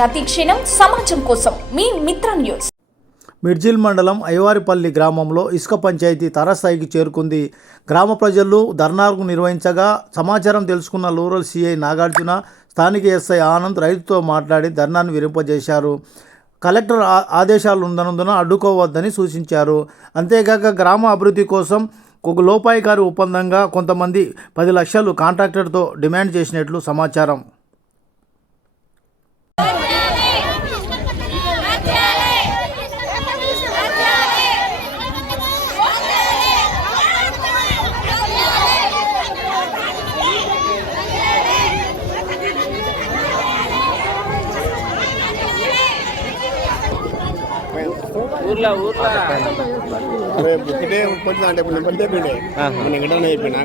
ప్రతి క్షణం సమాజం కోసం మీ మిత్ర న్యూస్. మిడ్జిల్ మండలం అయ్యవారిపల్లి గ్రామంలో ఇసుక పంచాయతీ తారస్థాయికి చేరుకుంది. గ్రామ ప్రజలు ధర్నాకు నిర్వహించగా సమాచారం తెలుసుకున్న రూరల్ సిఐ నాగార్జున, స్థానిక ఎస్ఐ ఆనంద్ రైతుతో మాట్లాడి ధర్నాను విరింపజేశారు. కలెక్టర్ ఆదేశాలు ఉన్నందున అడ్డుకోవద్దని సూచించారు. అంతేకాక గ్రామ అభివృద్ధి కోసం ఒక లోపాయికారి ఒప్పందంగా కొంతమంది 10 లక్షలు కాంట్రాక్టర్తో డిమాండ్ చేసినట్లు సమాచారం. ఊర్లో అదే బుక్కిటే కొంచెం అంటే ఇప్పుడు నెంబర్ తెప్పిండే నేను ఎక్కడ అయిపోయినా